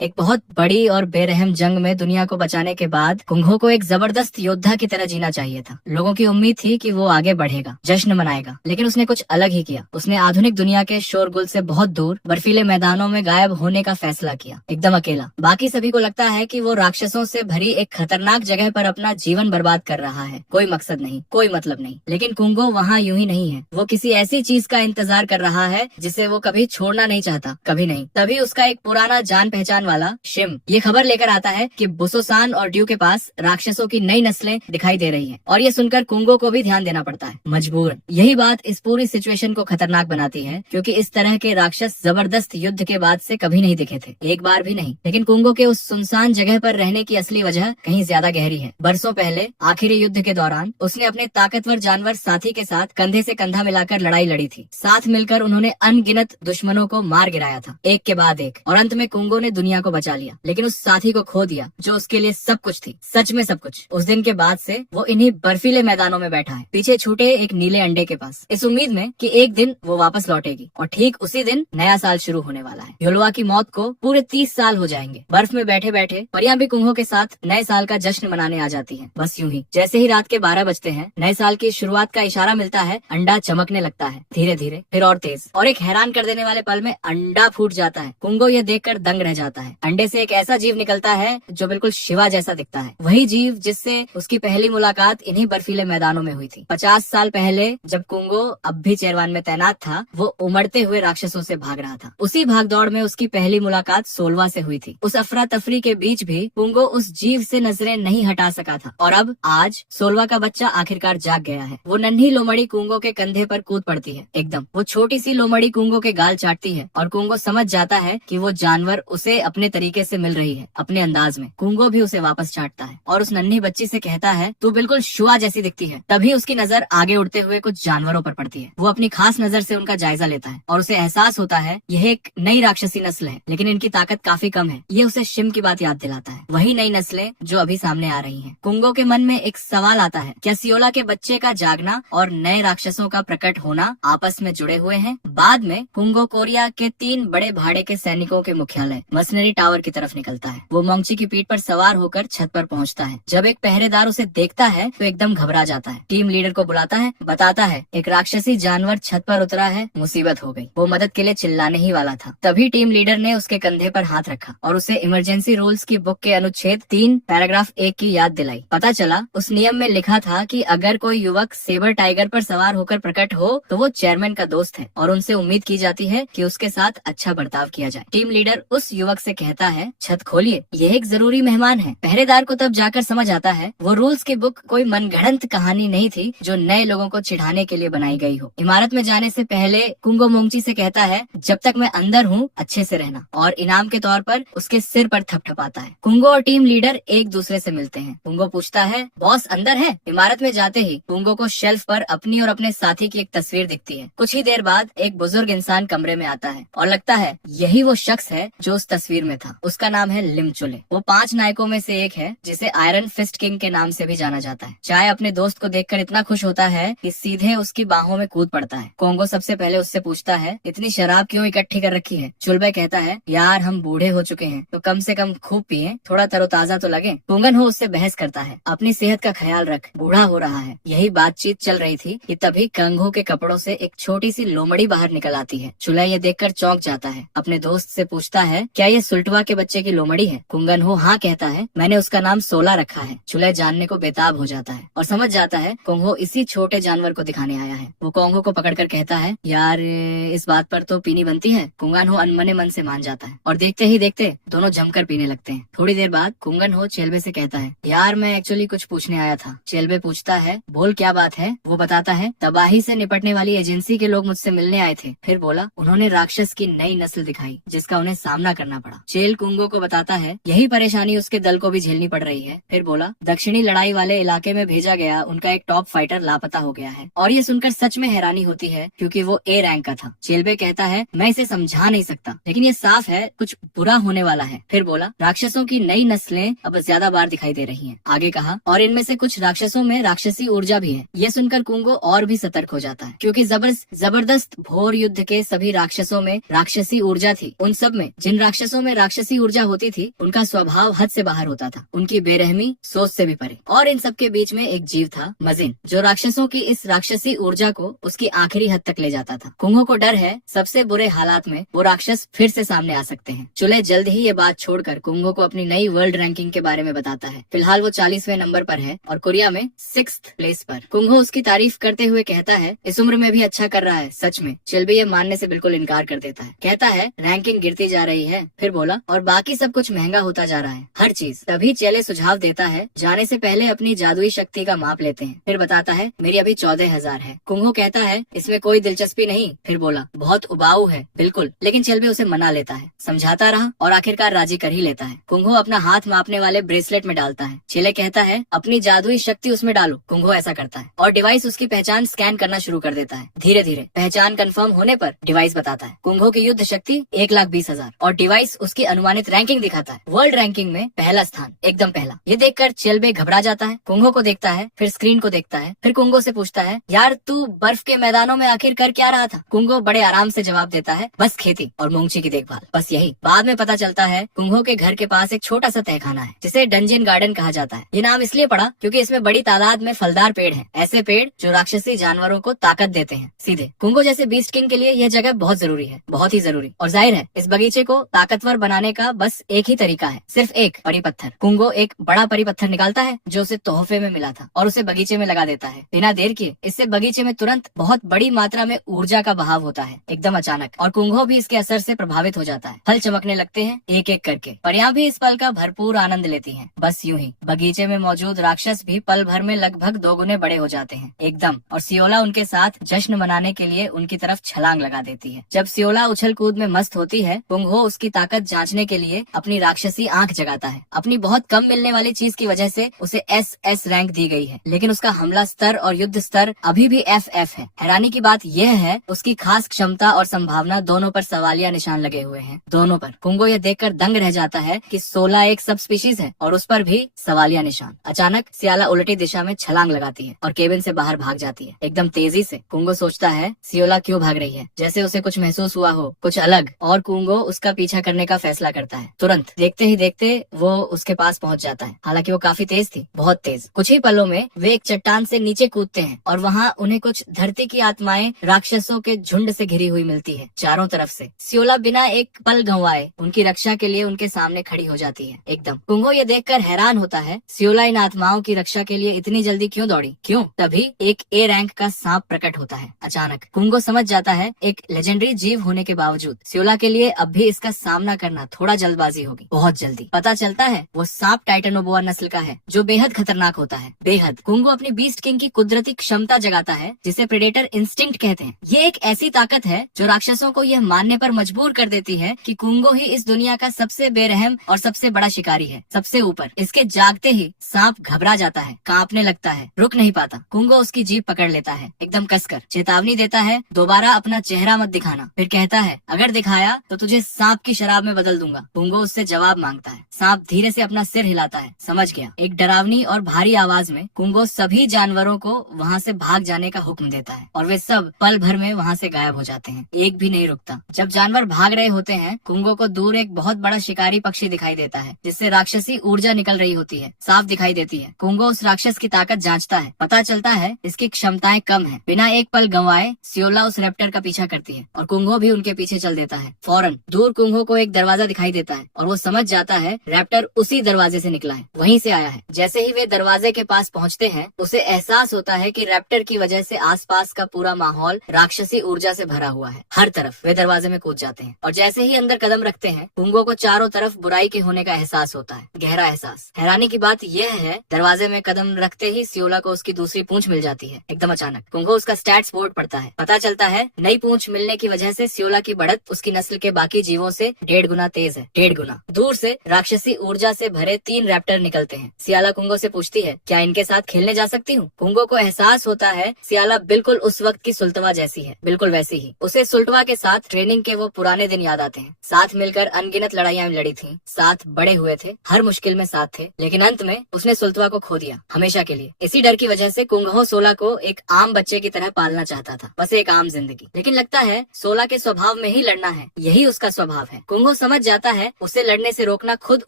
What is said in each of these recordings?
एक बहुत बड़ी और बेरहम जंग में दुनिया को बचाने के बाद कुंगो को एक जबरदस्त योद्धा की तरह जीना चाहिए था। लोगों की उम्मीद थी कि वो आगे बढ़ेगा, जश्न मनाएगा, लेकिन उसने कुछ अलग ही किया। उसने आधुनिक दुनिया के शोरगुल से बहुत दूर बर्फीले मैदानों में गायब होने का फैसला किया, एकदम अकेला। बाकी सभी को लगता है कि वो राक्षसों से भरी एक खतरनाक जगह पर अपना जीवन बर्बाद कर रहा है, कोई मकसद नहीं, कोई मतलब नहीं। लेकिन कुंगो वहाँ यूं ही नहीं है। वो किसी ऐसी चीज का इंतजार कर रहा है जिसे वो कभी छोड़ना नहीं चाहता, कभी नहीं। तभी उसका एक पुराना जान पहचान वाला शिम ये खबर लेकर आता है कि बुसोसान और ड्यू के पास राक्षसों की नई नस्लें दिखाई दे रही हैं। और ये सुनकर कुंगो को भी ध्यान देना पड़ता है, मजबूर। यही बात इस पूरी सिचुएशन को खतरनाक बनाती है, क्योंकि इस तरह के राक्षस जबरदस्त युद्ध के बाद से कभी नहीं दिखे थे, एक बार भी नहीं। लेकिन कुंगो के उस सुनसान जगह पर रहने की असली वजह कहीं ज्यादा गहरी है। बरसों पहले आखिरी युद्ध के दौरान उसने अपने ताकतवर जानवर साथी के साथ कंधे से कंधा मिलाकर लड़ाई लड़ी थी। साथ मिलकर उन्होंने अनगिनत दुश्मनों को मार गिराया था, एक के बाद एक। और अंत में कुंगो ने दुनिया को बचा लिया, लेकिन उस साथी को खो दिया जो उसके लिए सब कुछ थी, सच में सब कुछ। उस दिन के बाद से वो इन्हीं बर्फीले मैदानों में बैठा है, पीछे छूटे एक नीले अंडे के पास, इस उम्मीद में कि एक दिन वो वापस लौटेगी। और ठीक उसी दिन नया साल शुरू होने वाला है। युलवा की मौत को पूरे 30 साल हो जाएंगे। बर्फ में बैठे बैठे परियां भी कुंगो के साथ नए साल का जश्न मनाने आ जाती हैं। बस यूं ही। जैसे ही रात के 12 बजते हैं, नए साल की शुरुआत का इशारा मिलता है, अंडा चमकने लगता है, धीरे धीरे, फिर और तेज। और एक हैरान कर देने वाले पल में अंडा फूट जाता है। कुंगो ये देखकर दंग रह जाता है। अंडे से एक ऐसा जीव निकलता है जो बिल्कुल शिवा जैसा दिखता है। वही जीव जिससे उसकी पहली मुलाकात इन्हीं बर्फीले मैदानों में हुई थी। 50 साल पहले जब कुंगो अब भी चेरवान में तैनात था, वो उमड़ते हुए राक्षसों से भाग रहा था। उसी भागदौड़ में उसकी पहली मुलाकात सोलवा से हुई थी। उस अफरा तफरी के बीच भी कुंगो उस जीव से नजरें नहीं हटा सका था। और अब आज सोलवा का बच्चा आखिरकार जाग गया है। वो नन्ही लोमड़ी कुंगो के कंधे पर कूद पड़ती है। एकदम वो छोटी सी लोमड़ी कुंगो के गाल चाटती है और कुंगो समझ जाता है कि वो जानवर उसे अपने तरीके से मिल रही है, अपने अंदाज में। कुंगो भी उसे वापस चाटता है और उस नन्ही बच्ची से कहता है, तू बिल्कुल शुआ जैसी दिखती है। तभी उसकी नजर आगे उड़ते हुए कुछ जानवरों पर पड़ती है। वो अपनी खास नजर से उनका जायजा लेता है और उसे एहसास होता है यह एक नई राक्षसी नस्ल है, लेकिन इनकी ताकत काफी कम है। ये उसे शिम की बात याद दिलाता है, वही नई नस्लें जो अभी सामने आ रही हैं। कुंगो के मन में एक सवाल आता है, क्या सियोला के बच्चे का जागना और नए राक्षसों का प्रकट होना आपस में जुड़े हुए हैं? बाद में कुंगो कोरिया के 3 बड़े भाड़े के सैनिकों के मुख्यालय मसनरी टावर की तरफ निकलता है। वो मोंगची की पीठ पर सवार होकर छत पर पहुंचता है। जब एक पहरेदार उसे देखता है तो एकदम घबरा जाता है। टीम लीडर को बुलाता है, बताता है एक राक्षसी जानवर छत पर उतरा है, मुसीबत हो गई। वो मदद के लिए चिल्लाने ही वाला था, तभी टीम लीडर ने उसके कंधे पर हाथ रखा और उसे इमरजेंसी रूल्स की बुक के अनुच्छेद 3 पैराग्राफ 1 की याद दिलाई। पता चला उस नियम में लिखा था कि अगर कोई युवक सेबर टाइगर पर सवार होकर प्रकट हो तो वो चेयरमैन का दोस्त है और उनसे उम्मीद की जाती है कि उसके साथ अच्छा बर्ताव किया जाए। टीम लीडर उस युवक से कहता है, छत खोलिए, यह एक जरूरी मेहमान है। पहरेदार को तब जाकर समझ आता है वो रूल्स की बुक कोई मनगढ़ंत कहानी नहीं थी जो नए लोगों को चिढ़ाने के लिए बनाई गई हो। इमारत में जाने से पहले कुंगो मोंगची से कहता है, जब तक मैं अंदर हूँ अच्छे से रहना, और इनाम के तौर पर उसके सिर पर थपथपाता है। कुंगो और टीम लीडर एक दूसरे से मिलते हैं। कुंगो पूछता है, बॉस अंदर है? इमारत में जाते ही कुंगो को शेल्फ पर अपनी और अपने साथी की एक तस्वीर दिखती है। कुछ ही देर बाद एक बुजुर्ग इंसान कमरे में आता है और लगता है यही वो शख्स है जो उस तस्वीर में था। उसका नाम है लिमचुले। वो 5 नायकों में से एक है जिसे आयरन फिस्ट किंग के नाम से भी जाना जाता है। चाय अपने दोस्त को देखकर इतना खुश होता है कि सीधे उसकी बाहों में कूद पड़ता है। कोंगो सबसे पहले उससे पूछता है, इतनी शराब क्यों इकट्ठी कर रखी है? चुलबे कहता है, यार हम बूढ़े हो चुके हैं तो कम से कम खूब पिए, थोड़ा तरोताजा तो लगे। कुंगन हो उससे बहस करता है, अपनी सेहत का ख्याल रख, बूढ़ा हो रहा है। यही बातचीत चल रही थी कि तभी कंघो के कपड़ों से एक छोटी सी लोमड़ी बाहर निकल आती है। चुला ये देखकर चौंक जाता है, अपने दोस्त से पूछता है, क्या ये सुल्टवा के बच्चे की लोमड़ी है? कुंगन हो हाँ कहता है, मैंने उसका नाम सोला रखा है। चुला जानने को बेताब हो जाता है और समझ जाता है कोंगो इसी छोटे जानवर को दिखाने आया है। वो कोंगो को पकड़कर कहता है, यार इस बात पर तो पीनी बनती है। कुंगन हो अनमने मन से मान जाता है और देखते ही देखते दोनों जमकर पीने लगते हैं। थोड़ी देर बाद कुंगन हो चेलबे से कहता है, यार मैं एक्चुअली कुछ पूछने आया था। चेलबे पूछता है, बोल क्या बात है? वो बताता है, तबाही से निपटने वाली एजेंसी के लोग मुझसे मिलने आए थे। फिर बोला उन्होंने राक्षस की नई नस्ल दिखाई जिसका उन्हें सामना करना पड़ा। चेल कुंगो को बताता है यही परेशानी उसके दल को भी झेलनी पड़ रही है। फिर बोला दक्षिणी लड़ाई वाले इलाके में भेजा गया उनका एक टॉप फाइटर लापता हो गया है। और ये सुनकर सच में हैरानी होती है क्योंकि वो ए रैंक का था। चेलबे कहता है, मैं इसे समझा नहीं सकता लेकिन ये साफ है कुछ बुरा होने वाला है। फिर बोला राक्षसों की नई नस्लें अब ज्यादा बार दिखाई दे रही हैं। आगे कहा, और इनमें से कुछ राक्षसों में राक्षसी ऊर्जा भी है। ये सुनकर कुंगो और भी सतर्क हो जाता है क्योंकि जबरदस्त भोर युद्ध के सभी राक्षसों में राक्षसी ऊर्जा थी। उन सब में जिन राक्षसों में राक्षसी ऊर्जा होती थी उनका स्वभाव हद से बाहर होता था, उनकी बेरहमी सोच से भी परे। और इन सबके बीच में एक जीव था, मजिन, जो राक्षसों की इस राक्षसी ऊर्जा को उसकी आखिरी हद तक ले जाता था। कुंगो को डर है सबसे बुरे हालात में वो राक्षस फिर से सामने आ सकते हैं। चुले जल्द ही ये बात छोड़कर कुंगो को अपनी नई वर्ल्ड रैंकिंग के बारे में बताता है। फिलहाल वो 40वें नंबर पर है और कोरिया में 6th प्लेस पर। कुंगो उसकी तारीफ करते हुए कहता है इस उम्र में भी अच्छा कर रहा है, सच में। चिल्बी ये मानने से बिल्कुल इनकार कर देता है, कहता है रैंकिंग गिरती जा रही है। फिर बोला और बाकी सब कुछ महंगा होता जा रहा है, हर चीज। तभी चेले सुझाव देता है जाने से पहले अपनी जादुई शक्ति का माप लेते हैं। फिर बताता है मेरी अभी 14,000 है। कुंगो कहता है इसमें कोई दिलचस्पी नहीं। फिर बोला बहुत उबाऊ है, बिल्कुल। लेकिन चेल्बी उसे मना लेता है, समझाता रहा और आखिरकार राजी कर ही लेता है। कुंगो अपना हाथ मापने वाले ब्रेसलेट में डालता है। चेले कहता है अपनी जादुई शक्ति उसमें डालो। कुंगो ऐसा करता है और डिवाइस उसकी पहचान स्कैन करना शुरू कर देता है। धीरे धीरे पहचान कंफर्म होने पर डिवाइस बताता है कुंगो की युद्ध शक्ति 1,20,000 और डिवाइस उसकी अनुमानित रैंकिंग दिखाता है, वर्ल्ड रैंकिंग में पहला स्थान, एकदम पहला। ये देखकर चेल्बे घबरा जाता है, कुंगो को देखता है, फिर स्क्रीन को देखता है, फिर कुंगो से पूछता है यार तू बर्फ के मैदानों में आखिर कर क्या रहा था? कुंगो बड़े आराम से जवाब देता है बस खेती और मूंगची की देखभाल, बस यही। बाद में पता चलता है कुंगो के घर के पास एक छोटा सा तहखाना है जिसे डंजियन गार्डन कहा जाता है। ये नाम इसलिए पड़ा क्योंकि इसमें बड़ी तादाद में फलदार पेड़ हैं, ऐसे पेड़ जो राक्षसी जानवरों को ताकत देते हैं सीधे। कुंगो जैसे बीस्ट किंग के लिए यह जगह बहुत जरूरी है, बहुत ही जरूरी। और जाहिर है इस बगीचे को ताकतवर बनाने का बस एक ही तरीका है, सिर्फ एक, परी पत्थर। कुंगो एक बड़ा परी पत्थर निकालता है जो उसे तोहफे में मिला था और उसे बगीचे में लगा देता है। बिना देर किए इससे बगीचे में तुरंत बहुत बड़ी मात्रा में ऊर्जा का बहाव होता है, एकदम अचानक। और कुंगो भी इसके असर से प्रभावित हो जाता है, फल चमकने लगते हैं एक एक करके। परियां भी इस पल का भरपूर आनंद लेती हैं। बस यूं ही बगीचे में मौजूद राक्षस भी पल भर में लगभग 2 गुने बड़े हो जाते हैं, एकदम। और सियोला उनके साथ जश्न मनाने के लिए उनकी तरफ छलांग लगा देती है। जब सियोला उछल कूद में मस्त होती है, कुंगो उसकी ताकत जांचने के लिए अपनी राक्षसी आंख जगाता है। अपनी बहुत कम मिलने वाली चीज की वजह से उसे SS रैंक दी गई है, लेकिन उसका हमला स्तर और युद्ध स्तर अभी भी FF है। हैरानी की बात यह है उसकी खास क्षमता और संभावना दोनों पर सवालिया निशान लगे हुए हैं, दोनों पर। कुंगो यह देखकर दंग रह जाता है कि 16 एक सब स्पीशीज है और उस पर भी सवालिया निशान। अचानक सियाला उल्टी दिशा में छलांग लगाती है और केबिन से बाहर भाग जाती है, एकदम तेजी से। कुंगो सोचता है सियोला क्यों भाग रही है, जैसे उसे कुछ महसूस हुआ हो, कुछ अलग। और कुंगो उसका पीछा करने का फैसला करता है। तुरंत देखते ही देखते वो उसके पास पहुंच जाता है। हालांकि वो काफी तेज थी, बहुत तेज। कुछ ही पलों में वे एक चट्टान से नीचे कूदते हैं और वहाँ उन्हें कुछ धरती की आत्माएं राक्षसों के झुंड से घिरी हुई मिलती है चारों तरफ से। सियोला बिना एक पल गंवाए उनकी रक्षा के लिए उनके सामने खड़ी हो जाती है, एकदम। कुंगो ये देखकर हैरान होता है सियोला इन आत्माओं की रक्षा के लिए इतनी जल्दी क्यों दौड़ी, क्यों? तभी एक A रैंक का सांप प्रकट होता है अचानक। कुंगो समझ जाता है एक लेजेंडरी जीव होने के बावजूद सियोला के लिए अब भी इसका सामना करना थोड़ा जल्दबाजी होगी, बहुत जल्दी। पता चलता है वो सांप टाइटेनोबोआ नस्ल का है जो बेहद खतरनाक होता है, बेहद। कुंगो अपनी बीस्ट किंग की कुदरती क्षमता जगाता है जिसे प्रेडेटर इंस्टिंक्ट कहते हैं। ये एक ऐसी ताकत है जो राक्षसों को यह मानने पर मजबूर कर देती है कि कुंगो ही इस दुनिया का सबसे बेरहम और सबसे बड़ा शिकारी है, सबसे ऊपर। इसके जागते ही सांप घबरा जाता है, कांपने लगता है, रुक नहीं पाता। कुंगो उसकी जीभ पकड़ लेता है एकदम कसकर, चेतावनी देता है दोबारा अपना चेहरा मत दिखाना। फिर कहता है अगर दिखाया तो तुझे सांप की शराब में बदल दूंगा। कुंगो उससे जवाब मांगता है। सांप धीरे से अपना सिर हिलाता है, समझ गया। एक डरावनी और भारी आवाज में कुंगो सभी जानवरों को वहाँ से भाग जाने का हुक्म देता है और वे सब पल भर में वहाँ से गायब हो जाते हैं, एक भी नहीं रुकता। जब जानवर भाग रहे होते हैं, कुंगो को दूर एक बहुत बड़ा शिकारी पक्षी दिखाई देता है जिससे राक्षसी ऊर्जा निकल रही होती है, साफ दिखाई देती है। कुंगो उस राक्षस की ताकत जांचता है, पता चलता है इसकी क्षमताएं कम है। बिना एक पल गंवाए सियोला उस रैप्टर का पीछा करती है और कुंगो भी उनके पीछे चल देता है। फौरन दूर कुंगो को एक दरवाजा दिखाई देता है और वो समझ जाता है रैप्टर उसी दरवाजे से निकला है, वहीं से आया है। जैसे ही वे दरवाजे के पास पहुँचते हैं उसे एहसास होता है कि रैप्टर की वजह से आसपास का पूरा माहौल राक्षसी ऊर्जा से भरा हुआ है, हर तरफ। वे दरवाजे में कूद जाते हैं और जैसे ही अंदर कदम रखते हैं कुंगो को चारों तरफ बुराई के होने का एहसास होता है, गहरा एहसास। हैरानी की बात यह है दरवाजे में कदम रखते ही सियोला को उसकी दूसरी पूंछ मिल जाती है, एकदम अचानक। कुंगो उसका स्टैट्स बोर्ड पढ़ता है, पता चलता है नई पूंछ मिलने की वजह से सियोला की बढ़त उसकी नस्ल के बाकी जीवों से 1.5 गुना तेज है, 1.5 गुना। दूर से राक्षसी ऊर्जा से भरे 3 रैप्टर निकलते हैं। सियाला कुंगो से पूछती है क्या इनके साथ खेलने जा सकती हूँ? कुंगो को एहसास होता है सियाला बिल्कुल उस वक्त की सुल्तवा जैसी है, बिल्कुल वैसी ही। उसे सुल्तवा के साथ ट्रेनिंग के वो पुराने दिन याद आते हैं। साथ मिलकर अनगिनत लड़ाइयाँ लड़ी थी, साथ बड़े हुए थे, हर मुश्किल में साथ थे, लेकिन अंत में उसने सुल्तवा को खो दिया, हमेशा के लिए। इसी डर की वजह से कुंगो सोला को एक आम बच्चे की तरह पालना चाहता था, बस एक आम जिंदगी। लेकिन लगता है सोला के स्वभाव में ही लड़ना है, यही उसका स्वभाव है। कुंगो कुंगो समझ जाता है उसे लड़ने से रोकना खुद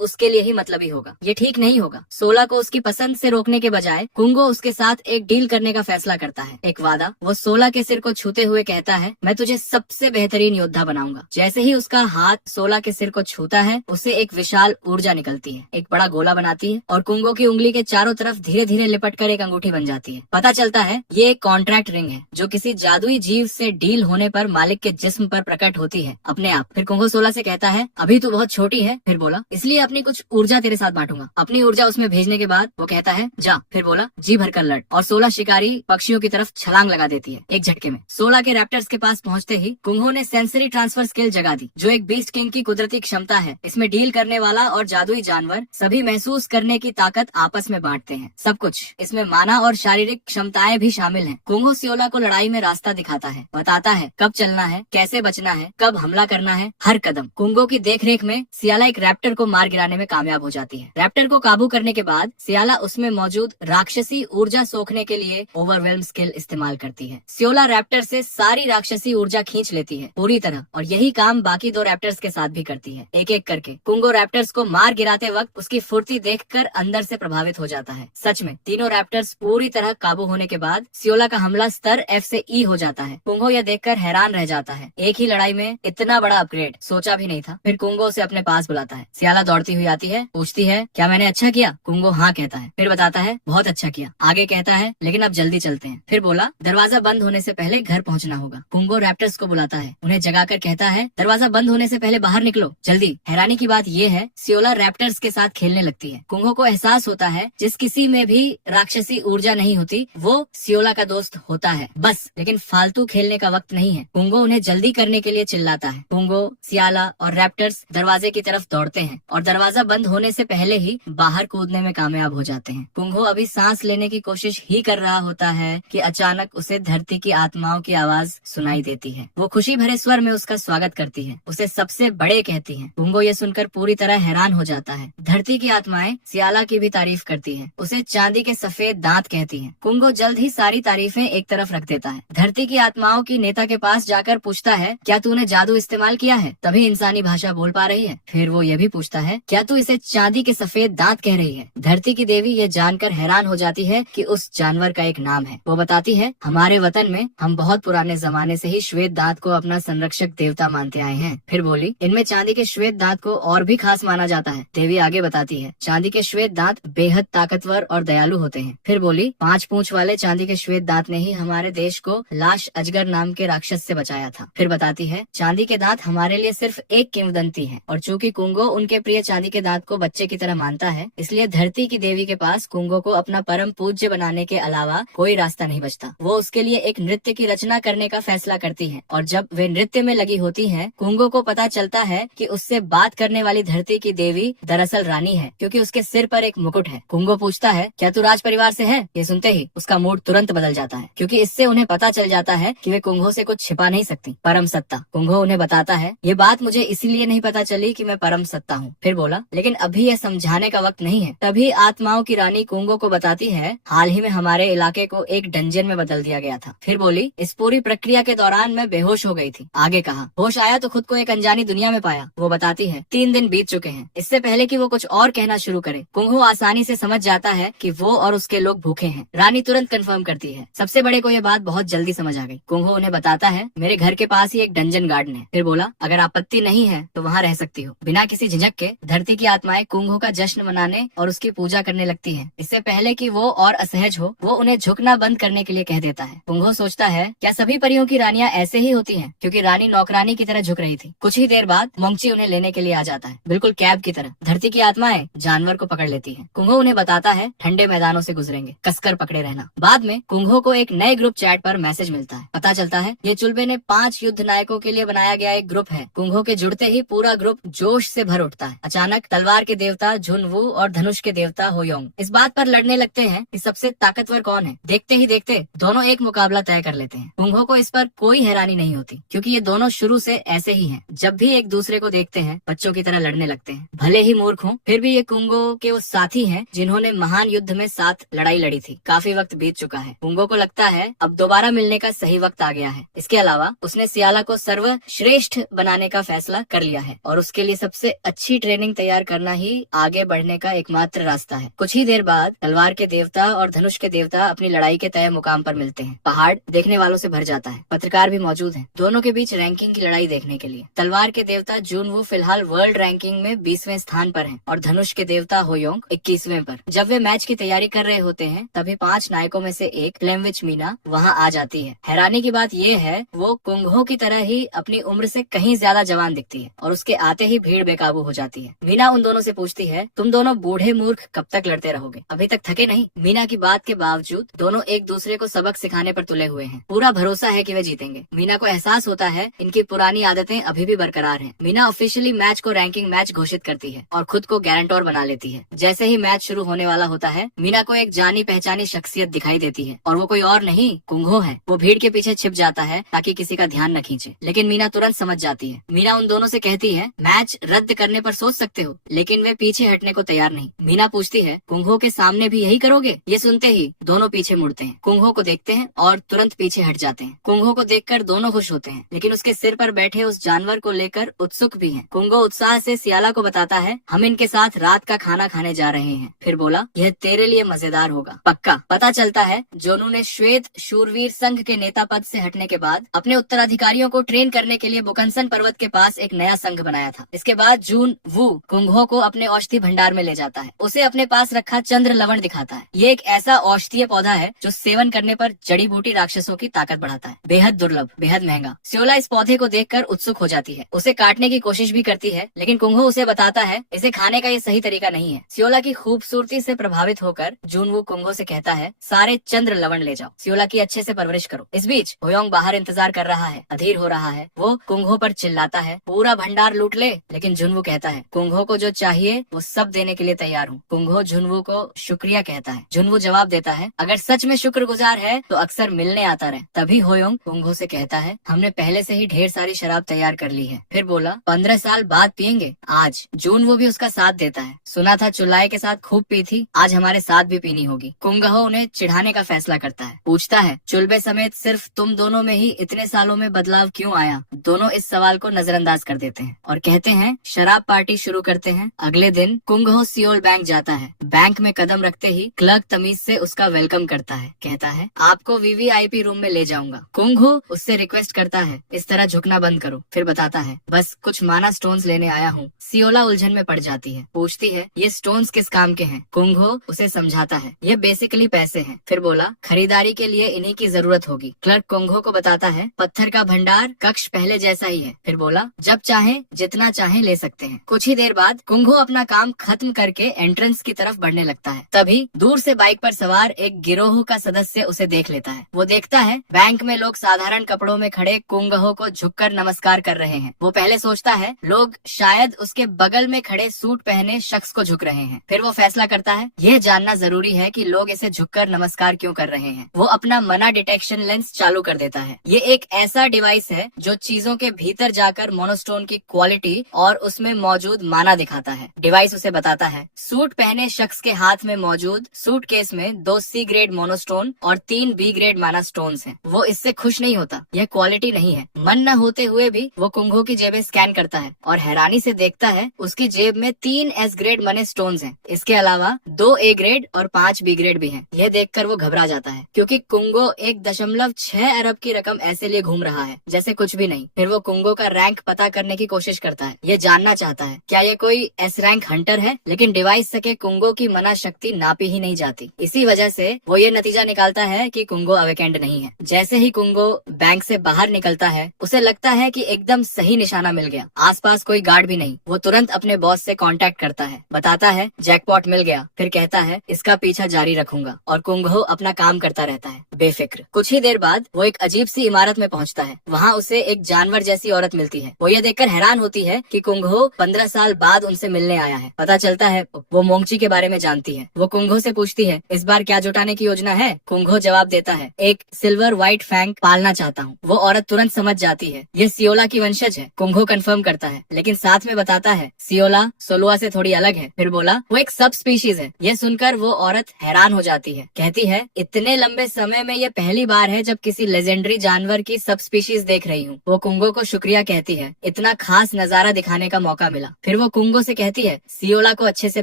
उसके लिए ही मतलबी होगा। ये ठीक नहीं होगा। सोला को उसकी पसंद से रोकने के बजाय कुंगो उसके साथ एक डील करने का फैसला करता है, एक वादा। वो सोला के सिर को छूते हुए कहता है, मैं तुझे सबसे बेहतरीन योद्धा बनाऊंगा। जैसे ही उसका हाथ सोला के सिर को छूता है, उसे एक विशाल ऊर्जा निकलती है, एक बड़ा गोला बनाती है और कुंगो की उंगली के चारों तरफ धीरे धीरे लिपट कर एक अंगूठी बन जाती है। पता चलता है ये एक कॉन्ट्रैक्ट रिंग है जो किसी जादुई जीव से डील होने पर मालिक के जिस्म पर प्रकट होती है अपने आप। फिर कुंगो सोला से कहता है, अभी तू बहुत छोटी है। फिर बोला, इसलिए अपनी कुछ ऊर्जा तेरे साथ बांटूंगा। अपनी ऊर्जा उसमें भेजने के बाद वो कहता है, जा। फिर बोला, जी भर कर लड़। और सोला शिकारी पक्षियों की तरफ छलांग लगा देती है एक झटके में। सोला के रैप्टर्स के पास पहुंचते ही कुंगो ने सेंसरी ट्रांसफर स्किल जगा दी, जो एक बीस्ट किंग की कुदरती क्षमता है। इसमें डील करने वाला और जादुई जानवर सभी महसूस करने की ताकत आपस में बांटते हैं। सब कुछ इसमें माना और शारीरिक क्षमताएं भी शामिल हैं। कुंगो सियोला को लड़ाई में रास्ता दिखाता है, बताता है कब चलना है, कैसे बचना है, कब हमला करना है। हर कदम कुंगो की देखरेख में सियाला एक रैप्टर को मार गिराने में कामयाब हो जाती है। रैप्टर को काबू करने के बाद सियाला उसमें मौजूद राक्षसी ऊर्जा सोखने के लिए ओवरवेल्म स्किल इस्तेमाल करती है। सियोला रैप्टर से सारी राक्षसी ऊर्जा खींच लेती है पूरी तरह, और यही काम बाकी दो रैप्टर्स के साथ भी करती है। एक एक करके कुंगो रैप्टर्स को मार गिराते वक्त उसकी फुर्ती देखकर अंदर से प्रभावित हो जाता है। सच में तीनों रैप्टर्स पूरी तरह काबू होने के बाद सियोला का हमला स्तर F से E हो जाता है। कुंगो यह देखकर हैरान रह जाता है, एक ही लड़ाई में इतना बड़ा अपग्रेड सोचा भी नहीं था। फिर कुंगो उसे अपने पास बुलाता है। सियाला दौड़ती हुई आती है, पूछती है, क्या मैंने अच्छा किया? कुंगो हाँ कहता है, फिर बताता है, बहुत अच्छा किया। आगे कहता है, लेकिन अब जल्दी चलते हैं। फिर बोला, दरवाजा बंद होने से पहले घर पहुंचना होगा। कुंगो रैप्टर्स को बुलाता है, उन्हें जगाकर कहता है, दरवाजा बंद होने से पहले बाहर निकलो, जल्दी। हैरानी की बात ये है, सियोला रैप्टर्स के साथ खेलने लगती है। कुंगो को एहसास होता है जिस किसी में भी राक्षसी ऊर्जा नहीं होती वो सियोला का दोस्त होता है बस, लेकिन फालतू खेलने का वक्त नहीं है। कुंगो उन्हें जल्दी करने के लिए चिल्लाता है। कुंगो, सियाला और रैप्टर्स दरवाजे की तरफ दौड़ते हैं और दरवाजा बंद होने से पहले ही बाहर कूदने में कामयाब हो जाते हैं। कुंगो अभी सांस लेने की कोशिश ही कर रहा होता है कि अचानक उसे धरती की आत्माओं की आवाज सुनाई देती है। वो खुशी भरे स्वर में उसका स्वागत करती है, उसे सबसे बड़े कहती है। कुंगो ये सुनकर पूरी तरह हैरान हो जाता है। धरती की आत्माएं सियाला की भी तारीफ करती है, उसे चांदी के सफेद दांत कहती हैं। कुंगो जल्द ही सारी तारीफें एक तरफ रख देता है। धरती की आत्माओं की नेता के पास जाकर पूछता है, क्या तूने जादू इस्तेमाल किया है तभी इंसानी भाषा बोल पा रही है? फिर वो ये भी पूछता है, क्या तू इसे चांदी के सफेद दांत कह रही है? धरती की देवी ये जानकर हैरान हो जाती है कि उस जानवर का एक नाम है। वो बताती है, हमारे वतन में हम बहुत पुराने जमाने से ही श्वेत दांत को अपना संरक्षक देवता मानते आए हैं। फिर बोली, इनमें चांदी के श्वेत दांत को और भी खास माना जाता है। देवी आगे बताती है, चांदी के श्वेत दांत बेहद ताकतवर और दयालु होते हैं। फिर बोली, 5 पूंछ वाले चांदी के श्वेत दांत ने ही हमारे देश को लाश अजगर नाम के राक्षस से बचाया था। फिर बताती है, चांदी के दांत हमारे लिए सिर्फ एक किंवदंती है, और चूंकि कुंगो उनके प्रिय चांदी के दांत को बच्चे की तरह मानता है, इसलिए धरती की देवी के पास कुंगो को अपना परम पूज्य बनाने के अलावा कोई रास्ता नहीं बचता। वो उसके लिए एक नृत्य की रचना करने का फैसला करती है, और जब वे नृत्य में लगी होती है, कुंगो को पता चलता है कि उससे बात करने वाली धरती की देवी दरअसल रानी है, क्योंकि उसके सिर पर एक मुकुट है। कुंगो पूछता है, क्या तू राज परिवार से है? ये सुनते ही उसका मूड तुरंत बदल जाता है, क्योंकि इससे उन्हें पता चल जाता है कि वे कुंगो से कुछ छिपा नहीं सकती। परम सत्ता। कुंगो उन्हें बताता है, ये बात मुझे इसीलिए नहीं पता चली कि मैं परम सत्ता हूँ। फिर बोला, लेकिन अभी यह समझाने का वक्त नहीं है। तभी आत्माओं की रानी कुंगो को बताती है, हाल ही में हमारे इलाके को एक डंजन में बदल दिया गया था। फिर बोली, इस पूरी प्रक्रिया के दौरान मैं बेहोश हो गई थी। आगे कहा, होश आया तो खुद को एक अनजानी दुनिया में पाया। वो बताती है, 3 दिन बीत चुके हैं। इससे पहले कि वो कुछ और कहना शुरू करे, कुंगो आसानी से समझ जाता है कि वो और उसके लोग भूखे हैं। रानी तुरंत कंफर्म करती है। सबसे बड़े को यह बात बहुत जल्दी समझ आ गई। कुंगो उन्हें बताता है, मेरे घर के पास ही एक डंजन गार्डन है। फिर बोला, अगर आपत्ति नहीं है तो वहाँ रह सकती हो। बिना किसी झिझक के धरती की आत्माएं कुंगो का जश्न मनाने और उसकी पूजा करने लगती हैं। इससे पहले कि वो और असहज हो, वो उन्हें झुकना बंद करने के लिए कह देता है। कुंगो सोचता है, क्या सभी परियों की रानियां ऐसे ही होती हैं? क्योंकि रानी नौकरानी की तरह झुक रही थी। कुछ ही देर बाद मोंगची उन्हें लेने के लिए आ जाता है, बिल्कुल कैब की तरह। धरती की आत्माएं जानवर को पकड़ लेती है। कुंगो उन्हें बताता है, ठंडे मैदानों से गुजरेंगे, कसकर पकड़े रहना। बाद में कुंगो को एक नए ग्रुप चैट पर मैसेज मिलता है। पता चलता है ये चुलबे ने 5 युद्ध नायकों के लिए बनाया गया एक ग्रुप है। कुंगो के जुड़ते ही पूरा ग्रुप जोश से भर उठता है। अचानक तलवार के देवता झुनवू और धनुष के देवता होयोंग इस बात पर लड़ने लगते हैं कि सबसे ताकतवर कौन है। देखते ही देखते दोनों एक मुकाबला तय कर लेते हैं। कुंगो को इस पर कोई हैरानी नहीं होती, क्योंकि ये दोनों शुरू से ऐसे ही हैं। जब भी एक दूसरे को देखते हैं बच्चों की तरह लड़ने लगते हैं। भले ही मूर्ख हों, फिर भी ये कुंगो के वो साथी हैं जिन्होंने महान युद्ध में साथ लड़ाई लड़ी थी। काफी वक्त बीत चुका है। कुंगो को लगता है अब दोबारा मिलने का सही वक्त आ गया है। इसके अलावा उसने सियाला को सर्वश्रेष्ठ बनाने का फैसला कर लिया है और उसके लिए सबसे अच्छी ट्रेनिंग तैयार करना ही आगे बढ़ने का एकमात्र रास्ता है। कुछ ही देर बाद तलवार के देवता और धनुष के देवता अपनी लड़ाई के तय मुकाम पर मिलते हैं। पहाड़ देखने वालों से भर जाता है, पत्रकार भी मौजूद हैं, दोनों के बीच रैंकिंग की लड़ाई देखने के लिए। तलवार के देवता जुनवू फिलहाल वर्ल्ड रैंकिंग में 20वें स्थान पर हैं और धनुष के देवता होयोंग 21वें पर। जब वे मैच की तैयारी कर रहे होते हैं तभी 5 नायकों में से एक फ्लेमविच मीना वहाँ आ जाती है। हैरानी की बात ये है वो कुंगहो की तरह ही अपनी उम्र से कहीं ज्यादा जवान दिखती है और उसके आते ही भीड़ बेकाबू हो जाती है। मीना उन दोनों से पूछती है, तुम दोनों बूढ़े मूर्ख कब तक लड़ते रहोगे, अभी तक थके नहीं? मीना की बात के बावजूद दोनों एक दूसरे को सबक सिखाने पर तुले हुए हैं। पूरा भरोसा है कि वे जीतेंगे। मीना को एहसास होता है इनकी पुरानी आदतें अभी भी बरकरार हैं। मीना ऑफिशियली मैच को रैंकिंग मैच घोषित करती है और खुद को गारंटर बना लेती है। जैसे ही मैच शुरू होने वाला होता है मीना को एक जानी पहचानी शख्सियत दिखाई देती है और वो कोई और नहीं कुंगहो है। वो भीड़ के पीछे छिप जाता है ताकि किसी का ध्यान न खींचे, लेकिन मीना तुरंत समझ जाती है। मीना उन दोनों से कहती है, मैच रद्द करने पर सोच सकते हो, लेकिन वे पीछे हटने को तैयार नहीं। मीना पूछती है, कुंगहो के सामने भी यही करोगे? ये सुनते ही दोनों पीछे मुड़ते हैं, कुंगहो को देखते हैं और तुरंत पीछे हट जाते हैं। कुंगहो को देखकर दोनों खुश होते हैं, लेकिन उसके सिर पर बैठे उस जानवर को लेकर उत्सुक भी हैं। कुंगहो उत्साह से सियाला को बताता है, हम इनके साथ रात का खाना खाने जा रहे हैं। फिर बोला, यह तेरे लिए मजेदार होगा, पक्का। पता चलता है जोनू ने श्वेत शूरवीर संघ के नेता पद से हटने के बाद अपने उत्तराधिकारियों को ट्रेन करने के लिए बुकनसन पर्वत के पास एक नया संघ बनाया था। इसके बाद जून वू कुंगहो को अपने औषधि भंडार में ले जाता है। उसे अपने पास रखा चंद्र लवण दिखाता है। ये एक ऐसा औषधीय पौधा है जो सेवन करने पर जड़ी बूटी राक्षसों की ताकत बढ़ाता है। बेहद दुर्लभ, बेहद महंगा। सियोला इस पौधे को देखकर उत्सुक हो जाती है, उसे काटने की कोशिश भी करती है, लेकिन कुंगहो उसे बताता है इसे खाने का ये सही तरीका नहीं है। सियोला की खूबसूरती से प्रभावित होकर जूनवू कुंगहो से कहता है, सारे चंद्र लवण ले जाओ, सियोला की अच्छे से परवरिश करो। इस बीच होयोंग बाहर इंतजार कर रहा है, अधीर हो रहा है। वो कुंगहो पर चिल्लाता है, पूरा भंडार लूट ले, लेकिन जुनवू कहता है, कुंगहो को जो चाहिए वो सब देने के लिए तैयार हूँ। कुंगहो जुनवू को शुक्रिया कहता है। जुनवू जवाब देता है, अगर सच में शुक्रगुजार है तो अक्सर मिलने आता रहे। तभी होयोंग कुंगहो से कहता है, हमने पहले से ही ढेर सारी शराब तैयार कर ली है। फिर बोला, 15 साल बाद पियेंगे आज। जुनवू भी उसका साथ देता है। सुना था चुलाए के साथ खूब पी थी, आज हमारे साथ भी पीनी होगी। कुंगहो उन्हें चिढ़ाने का फैसला करता है, पूछता है, चुलबे समेत सिर्फ तुम दोनों में ही इतने सालों में बदलाव क्यों आया? दोनों इस सवाल को नजरअंदाज कर देते हैं और कहते हैं, शराब पार्टी शुरू करते हैं। अगले दिन कुंगहो सियोल बैंक जाता है। बैंक में कदम रखते ही क्लर्क तमीज से उसका वेलकम करता है, कहता है, आपको वीवीआईपी रूम में ले जाऊंगा। कुंगहो उससे रिक्वेस्ट करता है, इस तरह झुकना बंद करो। फिर बताता है, बस कुछ माना स्टोन्स लेने आया हूँ। सियोला उलझन में पड़ जाती है, पूछती है, ये स्टोन्स किस काम के हैं? कुंगहो उसे समझाता है, ये बेसिकली पैसे हैं। फिर बोला, खरीदारी के लिए इन्हीं की जरूरत होगी। क्लर्क कुंगहो को बताता है, पत्थर का भंडार कक्ष पहले जैसा ही है। फिर बोला, जब चाहे जितना चाहे ले सकते हैं। कुछ ही देर बाद कुंगहो अपना काम खत्म करके एंट्रेंस की तरफ बढ़ने लगता है। तभी दूर से बाइक पर सवार एक गिरोह का सदस्य उसे देख लेता है। वो देखता है बैंक में लोग साधारण कपड़ों में खड़े कुंगहो को झुककर नमस्कार कर रहे हैं। वो पहले सोचता है लोग शायद उसके बगल में खड़े सूट पहने शख्स को झुक रहे हैं। फिर वो फैसला करता है, यह जानना जरूरी है कि लोग इसे झुककर नमस्कार क्यों कर रहे हैं। वो अपना मना डिटेक्शन लेंस चालू कर देता है। ये एक ऐसा डिवाइस है जो चीजों के भीतर जाकर मोनोस्टोन की क्वालिटी और उसमें मौजूद माना दिखाता है। डिवाइस उसे बताता है, सूट पहने शख्स के हाथ में मौजूद सूटकेस में 2 C ग्रेड मोनोस्टोन और 3 B ग्रेड माना स्टोन्स हैं। वो इससे खुश नहीं होता, यह क्वालिटी नहीं है। मन न होते हुए भी वो कुंगहो की जेबें स्कैन करता है और हैरानी से देखता है उसकी जेब में 3 S ग्रेड मने स्टोन्स हैं। इसके अलावा 2 A ग्रेड और 5 B ग्रेड भी हैं। यह देखकर वो घबरा जाता है, क्योंकि कुंगो 1.6 अरब की रकम ऐसे लिए घूम रहा है जैसे कुछ भी नहीं। फिर वो कुंगो का रैंक पता करने की कोशिश करता है। ये जानना चाहता है क्या ये कोई S रैंक हंटर है, लेकिन डिवाइस से कुंगो की मना शक्ति नापी ही नहीं जाती। इसी वजह से वो ये नतीजा निकालता है कि कुंगो अवेकेंड नहीं है। जैसे ही कुंगो बैंक से बाहर निकलता है उसे लगता है कि एकदम सही निशाना मिल गया। आसपास कोई गार्ड भी नहीं। वो तुरंत अपने बॉस से कांटेक्ट करता है, बताता है जैकपॉट मिल गया। फिर कहता है इसका पीछा जारी रखूंगा और कुंगो अपना काम करता रहता है बेफिक्र। कुछ ही देर बाद वो एक अजीब सी इमारत में पहुंचता है। वहाँ उसे एक जानवर जैसी औरत मिलती है। वो ये देखकर हैरान होती है कि कुंगो 15 साल बाद उनसे मिलने आया है। पता चलता है वो मोंगची के बारे में जानती है। वो कुंगो से पूछती है, इस बार क्या जुटाने की योजना है? कुंगो जवाब देता है, एक सिल्वर व्हाइट फैंग पालना चाहता हूँ। वो औरत तुरंत समझ जाती है ये सियोला की वंशज है। कुंगो कंफर्म करता है, लेकिन साथ में बताता है सियोला सोलुआ से थोड़ी अलग है। फिर बोला वो एक सब स्पीशीज है। ये सुनकर वो औरत हैरान हो जाती है, कहती है इतने लंबे समय में ये पहली बार है जब किसी लेजेंडरी जानवर की सब स्पीशीज देख रही हूँ। वो कुंगो को शुक्रिया कहती है, इतना अपना खास नजारा दिखाने का मौका मिला। फिर वो कुंगो से कहती है सियोला को अच्छे से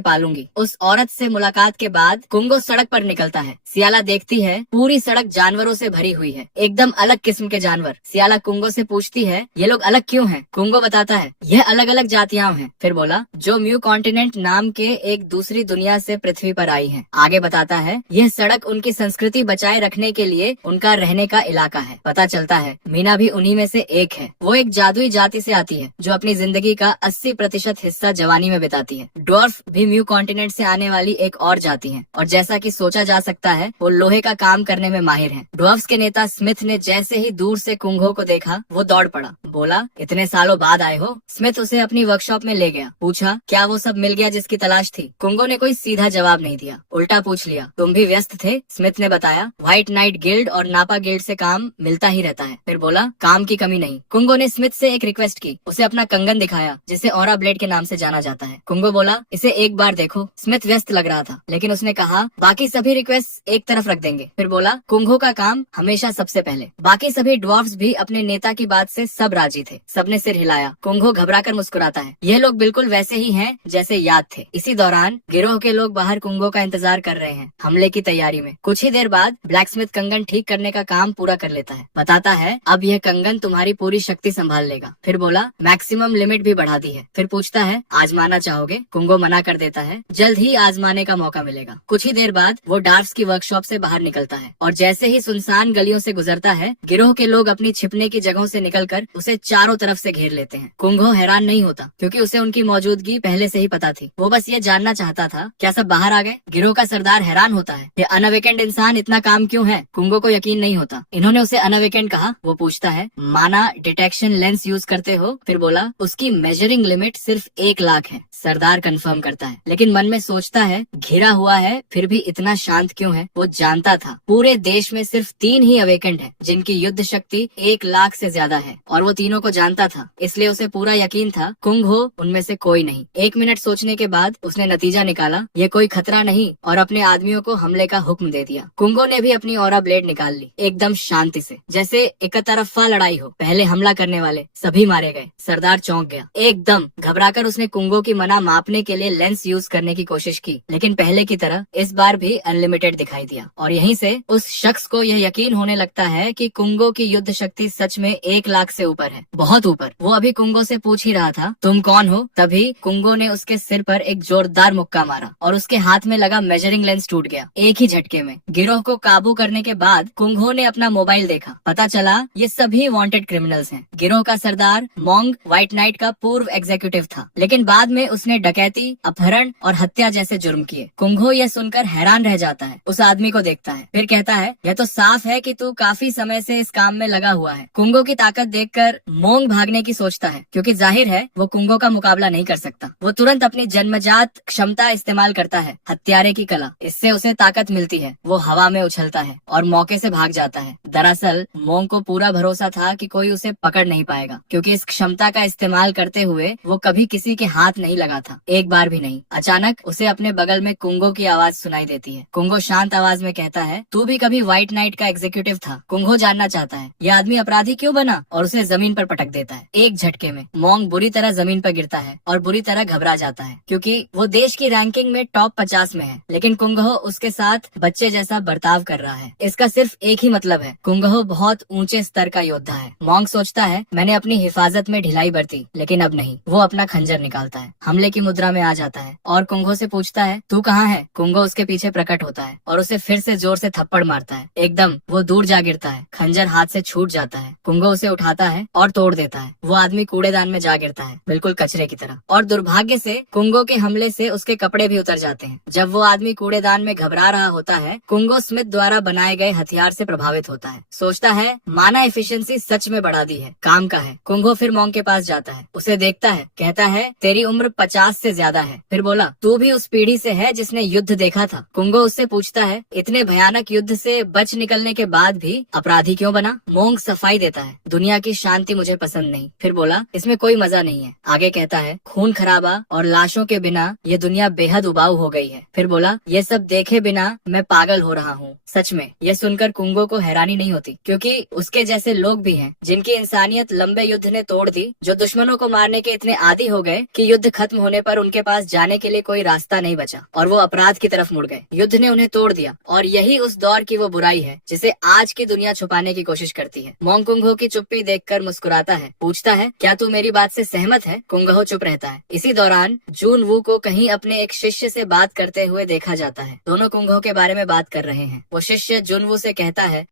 पालूंगी। उस औरत से मुलाकात के बाद कुंगो सड़क पर निकलता है। सियाला देखती है पूरी सड़क जानवरों से भरी हुई है, एकदम अलग किस्म के जानवर। सियाला कुंगो से पूछती है ये लोग अलग क्यों हैं? कुंगो बताता है यह अलग अलग जातियां हैं। फिर बोला जो म्यू कॉन्टिनेंट नाम के एक दूसरी दुनिया से पृथ्वी पर आई हैं। आगे बताता है यह सड़क उनकी संस्कृति बचाए रखने के लिए उनका रहने का इलाका है। पता चलता है मीना भी उन्हीं में से एक है। वो एक जादुई जाति से आती है जो अपनी जिंदगी का 80% हिस्सा जवानी में बिताती है। ड्वार्फ भी म्यू कॉन्टिनेंट से आने वाली एक और जाति है और जैसा कि सोचा जा सकता है वो लोहे का काम करने में माहिर हैं। ड्वार्फ्स के नेता स्मिथ ने जैसे ही दूर से कुंगो को देखा वो दौड़ पड़ा। बोला इतने सालों बाद आए हो? स्मिथ उसे अपनी वर्कशॉप में ले गया। पूछा क्या वो सब मिल गया जिसकी तलाश थी? कुंगो ने कोई सीधा जवाब नहीं दिया, उल्टा पूछ लिया तुम भी व्यस्त थे? स्मिथ ने बताया व्हाइट नाइट गिल्ड और नापा गिल्ड से काम मिलता ही रहता है। फिर बोला काम की कमी नहीं। कुंगो ने स्मिथ से एक रिक्वेस्ट की, उसे अपना कंगन दिखाया जिसे ऑरा ब्लेड के नाम से जाना जाता है। कुंगो बोला इसे एक बार देखो। स्मिथ व्यस्त लग रहा था लेकिन उसने कहा बाकी सभी रिक्वेस्ट एक तरफ रख देंगे। फिर बोला कुंगो का काम हमेशा सबसे पहले। बाकी सभी ड्वार्फ्स भी अपने नेता की बात से सब राजी थे। सबने सिर हिलाया। कुंगो घबराकर मुस्कुराता है। यह लोग बिल्कुल वैसे ही हैं जैसे याद थे। इसी दौरान गिरोह के लोग बाहर कुंगो का इंतजार कर रहे हैं हमले की तैयारी में। कुछ ही देर बाद ब्लैकस्मिथ कंगन ठीक करने का काम पूरा कर लेता है। बताता है अब यह कंगन तुम्हारी पूरी शक्ति संभाल लेगा। फिर बोला मैक्सिमम लिमिट भी बढ़ा दी है। फिर पूछता है आजमाना चाहोगे? कुंगो मना कर देता है, जल्द ही आजमाने का मौका मिलेगा। कुछ ही देर बाद वो डार्फ्स की वर्कशॉप से बाहर निकलता है और जैसे ही सुनसान गलियों से गुजरता है गिरोह के लोग अपनी छिपने की जगहों से निकलकर उसे चारों तरफ से घेर लेते हैं। कुंगो हैरान नहीं होता क्योंकि उसे उनकी मौजूदगी पहले से ही पता थी। वो बस ये जानना चाहता था क्या सब बाहर आ गए? गिरोह का सरदार हैरान होता है, ये अनअवेकेंड इंसान इतना काम क्यों है? कुंगो को यकीन नहीं होता। इन्होंने उसे अनअवेकेंड कहा। वो पूछता है माना डिटेक्शन लेंस यूज करते हो? फिर बोला उसकी मेजरिंग लिमिट सिर्फ 1 लाख है। सरदार कंफर्म करता है लेकिन मन में सोचता है घिरा हुआ है फिर भी इतना शांत क्यों है? वो जानता था पूरे देश में सिर्फ 3 ही अवेकेंड है जिनकी युद्ध शक्ति 1 लाख से ज्यादा है और वो तीनों को जानता था, इसलिए उसे पूरा यकीन था कुंगो उनमें से कोई नहीं। 1 मिनट सोचने के बाद उसने नतीजा निकाला ये कोई खतरा नहीं और अपने आदमियों को हमले का हुक्म दे दिया। कुंगो ने भी अपनी ऑरा ब्लेड निकाल ली एकदम शांति से, जैसे एक तरफा लड़ाई हो। पहले हमला करने वाले सभी मारे गए। सरदार चौंक गया। एकदम घबराकर उसने कुंगो की मना मापने के लिए लेंस यूज करने की कोशिश की लेकिन पहले की तरह इस बार भी अनलिमिटेड दिखाई दिया और यहीं से उस शख्स को यह यकीन होने लगता है कि कुंगो की युद्ध शक्ति सच में 1 लाख से ऊपर है, बहुत ऊपर। वो अभी कुंगो से पूछ ही रहा था तुम कौन हो, तभी कुंगो ने उसके सिर पर एक जोरदार मुक्का मारा और उसके हाथ में लगा मेजरिंग लेंस टूट गया एक ही झटके में। गिरोह को काबू करने के बाद कुंगो ने अपना मोबाइल देखा। पता चला ये सभी वांटेड क्रिमिनल्स हैं। गिरोह का सरदार मोंग व्हाइट नाइट का पूर्व एग्जीक्यूटिव था लेकिन बाद में उसने डकैती, अपहरण और हत्या जैसे जुर्म किए। कुंगो यह सुनकर हैरान रह जाता है। उस आदमी को देखता है फिर कहता है यह तो साफ है कि तू काफी समय से इस काम में लगा हुआ है। कुंगो की ताकत देखकर मोंग भागने की सोचता है क्योंकि जाहिर है वो कुंगो का मुकाबला नहीं कर सकता। वो तुरंत अपनी जन्मजात क्षमता इस्तेमाल करता है, हत्यारे की कला। इससे उसे ताकत मिलती है। वो हवा में उछलता है और मौके से भाग जाता है। दरअसल मोंग को पूरा भरोसा था कि कोई उसे पकड़ नहीं पाएगा क्योंकि इस क्षमता का इस्तेमाल करते हुए वो कभी किसी के हाथ नहीं लगा था, एक बार भी नहीं। अचानक उसे अपने बगल में कुंगो की आवाज सुनाई देती है। कुंगो शांत आवाज में कहता है तू भी कभी व्हाइट नाइट का एग्जीक्यूटिव था? कुंगो जानना चाहता है यह आदमी अपराधी क्यों बना और उसे जमीन पर पटक देता है। एक झटके में मोंग बुरी तरह जमीन पर गिरता है और बुरी तरह घबरा जाता है क्योंकि वो देश की रैंकिंग में टॉप 50 में है लेकिन कुंगो उसके साथ बच्चे जैसा बर्ताव कर रहा है। इसका सिर्फ एक ही मतलब है, कुंगो बहुत ऊंचे स्तर का योद्धा है। मोंग सोचता है मैंने अपनी हिफाजत में ढिलाई बरती लेकिन अब नहीं। वो अपना खंजर निकालता है, हमले की मुद्रा में आ जाता है और कुंगो से पूछता है तू कहाँ है? कुंगो उसके पीछे प्रकट होता है और उसे फिर से जोर से थप्पड़ मारता है। एकदम वो दूर जा गिरता है, खंजर हाथ से छूट जाता है। कुंगो उसे उठाता है और तोड़ देता है। वो आदमी कूड़ेदान में जा गिरता है बिल्कुल कचरे की तरह और दुर्भाग्य से कुंगो के हमले से उसके कपड़े भी उतर जाते हैं। जब वो आदमी कूड़ेदान में घबरा रहा होता है कुंगो स्मिथ द्वारा बनाए गए हथियार से प्रभावित होता है। सोचता है माना एफिशिएंसी सच में बढ़ा दी है, काम का है। कुंगो फिर मोंग के पास जाता है, उसे देखता है, कहता है तेरी उम्र 50 से ज्यादा है। फिर बोला तू भी उस पीढ़ी से है जिसने युद्ध देखा था। कुंगो उससे पूछता है इतने भयानक युद्ध से बच निकलने के बाद भी अपराधी क्यों बना? मोंग सफाई देता है दुनिया की शांति मुझे पसंद नहीं। फिर बोला इसमें कोई मजा नहीं है। आगे कहता है खून खराबा और लाशों के बिना ये दुनिया बेहद उबाऊ हो गई है। फिर बोला ये सब देखे बिना मैं पागल हो रहा हूँ। सच में ये सुनकर कुंगो को हैरानी नहीं होती क्योंकि उसके जैसे लोग भी हैं जिनकी इंसानियत लंबे युद्ध ने तोड़ तोड़ दी, जो दुश्मनों को मारने के इतने आदी हो गए कि युद्ध खत्म होने पर उनके पास जाने के लिए कोई रास्ता नहीं बचा और वो अपराध की तरफ मुड़ गए। युद्ध ने उन्हें तोड़ दिया और यही उस दौर की वो बुराई है जिसे आज की दुनिया छुपाने की कोशिश करती है। मोंग कुंगहो की चुप्पी देखकर मुस्कुराता है, पूछता है, क्या तू मेरी बात से सहमत है? कुंगहो चुप रहता है। इसी दौरान जून वू को कहीं अपने एक शिष्य से बात करते हुए देखा जाता है। दोनों कुंगहो के बारे में बात कर रहे हैं। वो शिष्य जुन वू से कहता है,